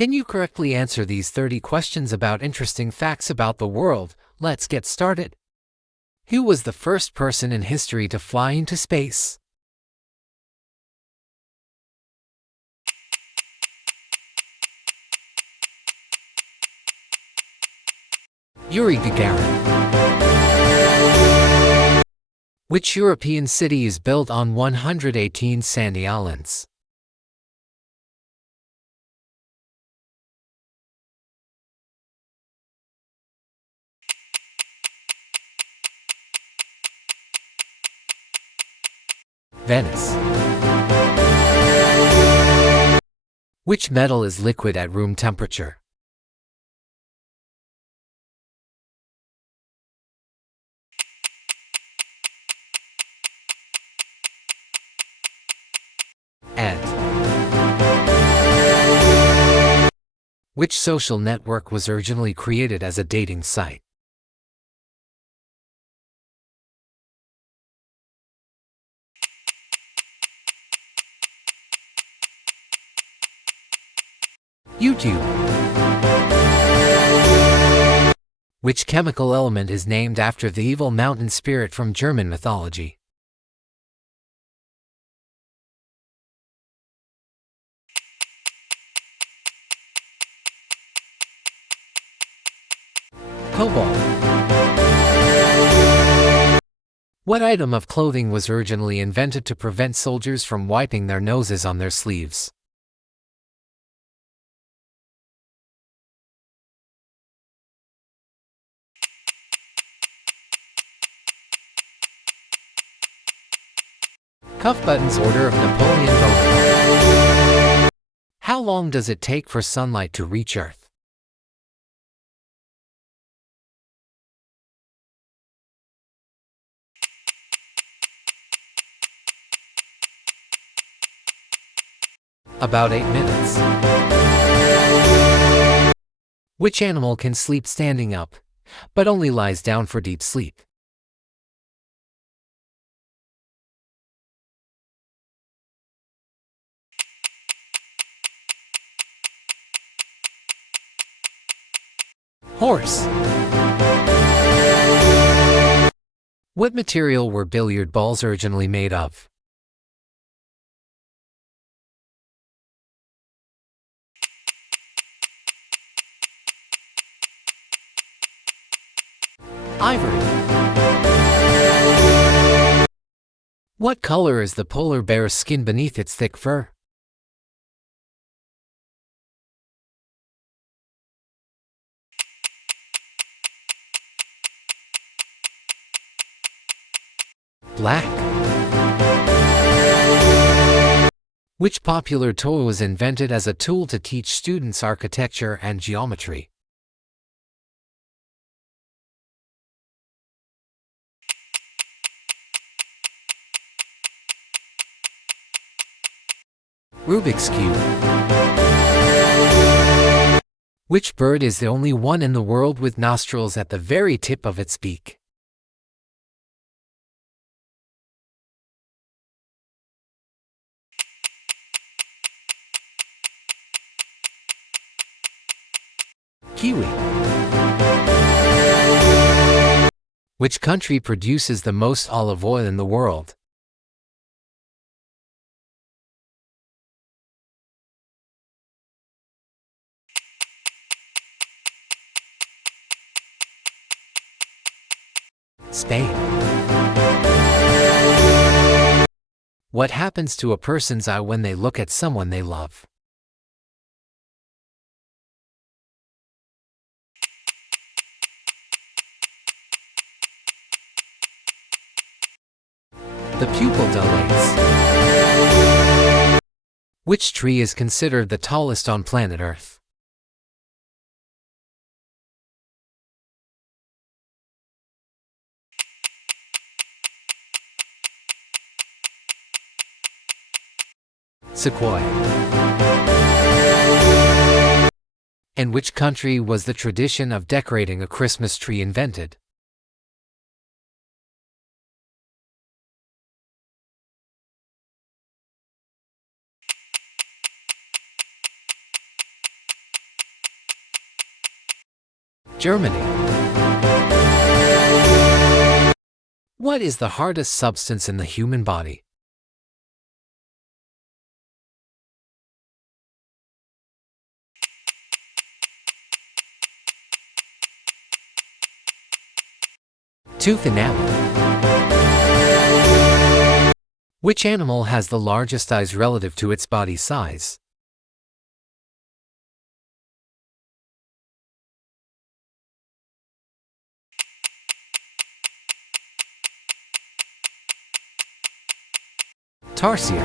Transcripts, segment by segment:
Can you correctly answer these 30 questions about interesting facts about the world? Let's get started. Who was the first person in history to fly into space? Yuri Gagarin. Which European city is built on 118 sandy islands? Venice. Which metal is liquid at room temperature? And which social network was originally created as a dating site? YouTube. Which chemical element is named after the evil mountain spirit from German mythology? Cobalt. What item of clothing was originally invented to prevent soldiers from wiping their noses on their sleeves? Cuff buttons. Order of Napoleon Bonaparte. How long does it take for sunlight to reach Earth? About 8 minutes. Which animal can sleep standing up, but only lies down for deep sleep? Horse. What material were billiard balls originally made of? Ivory. What color is the polar bear's skin beneath its thick fur? Black. Which popular toy was invented as a tool to teach students architecture and geometry? Rubik's Cube. Which bird is the only one in the world with nostrils at the very tip of its beak? Kiwi. Which country produces the most olive oil in the world? Spain. What happens to a person's eye when they look at someone they love? The pupil dilates. Which tree is considered the tallest on planet Earth? Sequoia. In which country was the tradition of decorating a Christmas tree invented? Germany. What is the hardest substance in the human body? Tooth enamel. Which animal has the largest eyes relative to its body size? Tarsier.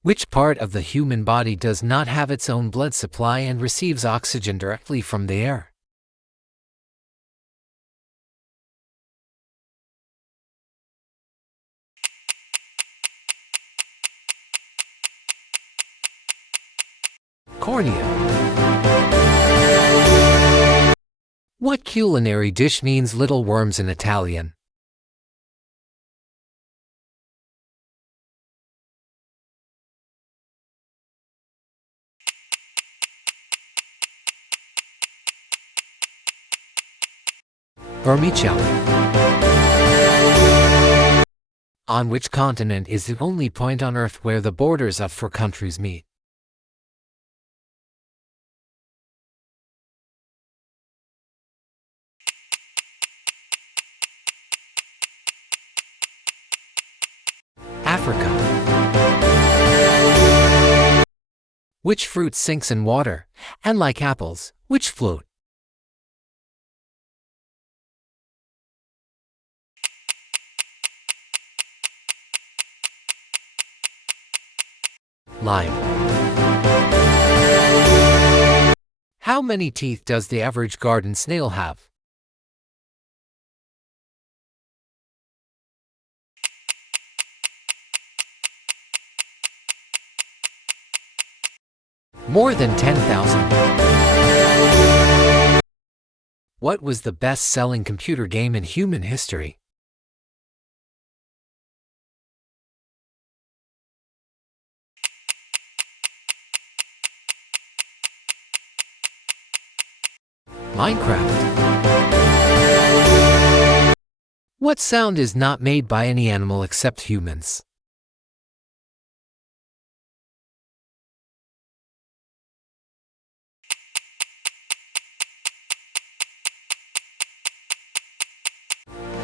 Which part of the human body does not have its own blood supply and receives oxygen directly from the air? Cornea. What culinary dish means little worms in Italian? Vermicelli. On which continent is the only point on Earth where the borders of 4 countries meet? Africa. Which fruit sinks in water, and like apples, which float? Lime. How many teeth does the average garden snail have? More than 10,000. What was the best-selling computer game in human history? Minecraft. What sound is not made by any animal except humans?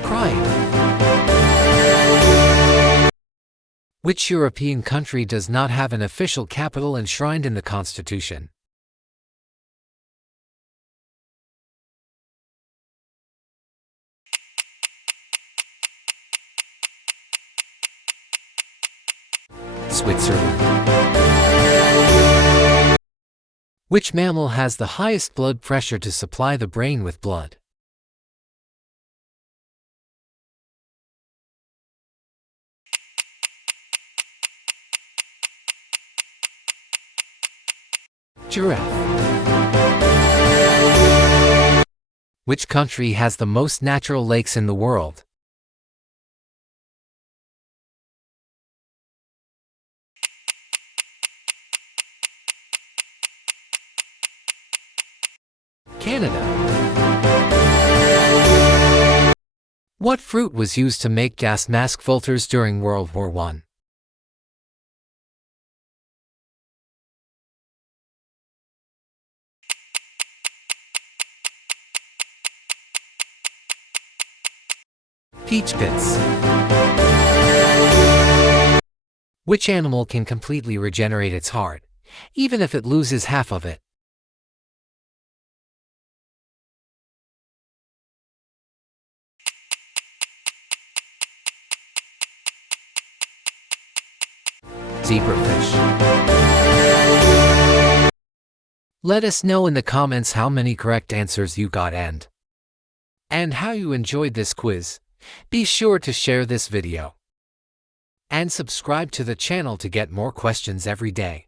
Crying. Which European country does not have an official capital enshrined in the Constitution? Switzerland. Which mammal has the highest blood pressure to supply the brain with blood? Giraffe. Which country has the most natural lakes in the world? Canada. What fruit was used to make gas mask filters during World War I? Peach pits. Which animal can completely regenerate its heart, even if it loses half of it? Zebrafish. Let us know in the comments how many correct answers you got and how you enjoyed this quiz. Be sure to share this video and subscribe to the channel to get more questions every day.